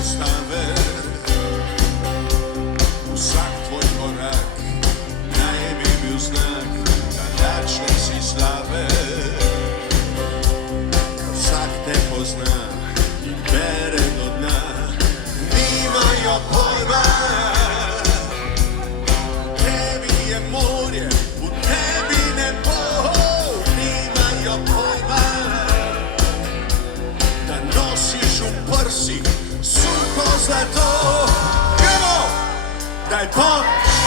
ostave u svak tvoj korak, daje mi znak da dačni si slave. Kad svak te pozna i bere do dna, nimajo pojma. Tebi je morje, u tebi nebo, nimajo pojma. Da nosiš u prsi suho zlato, gremo, daj pop.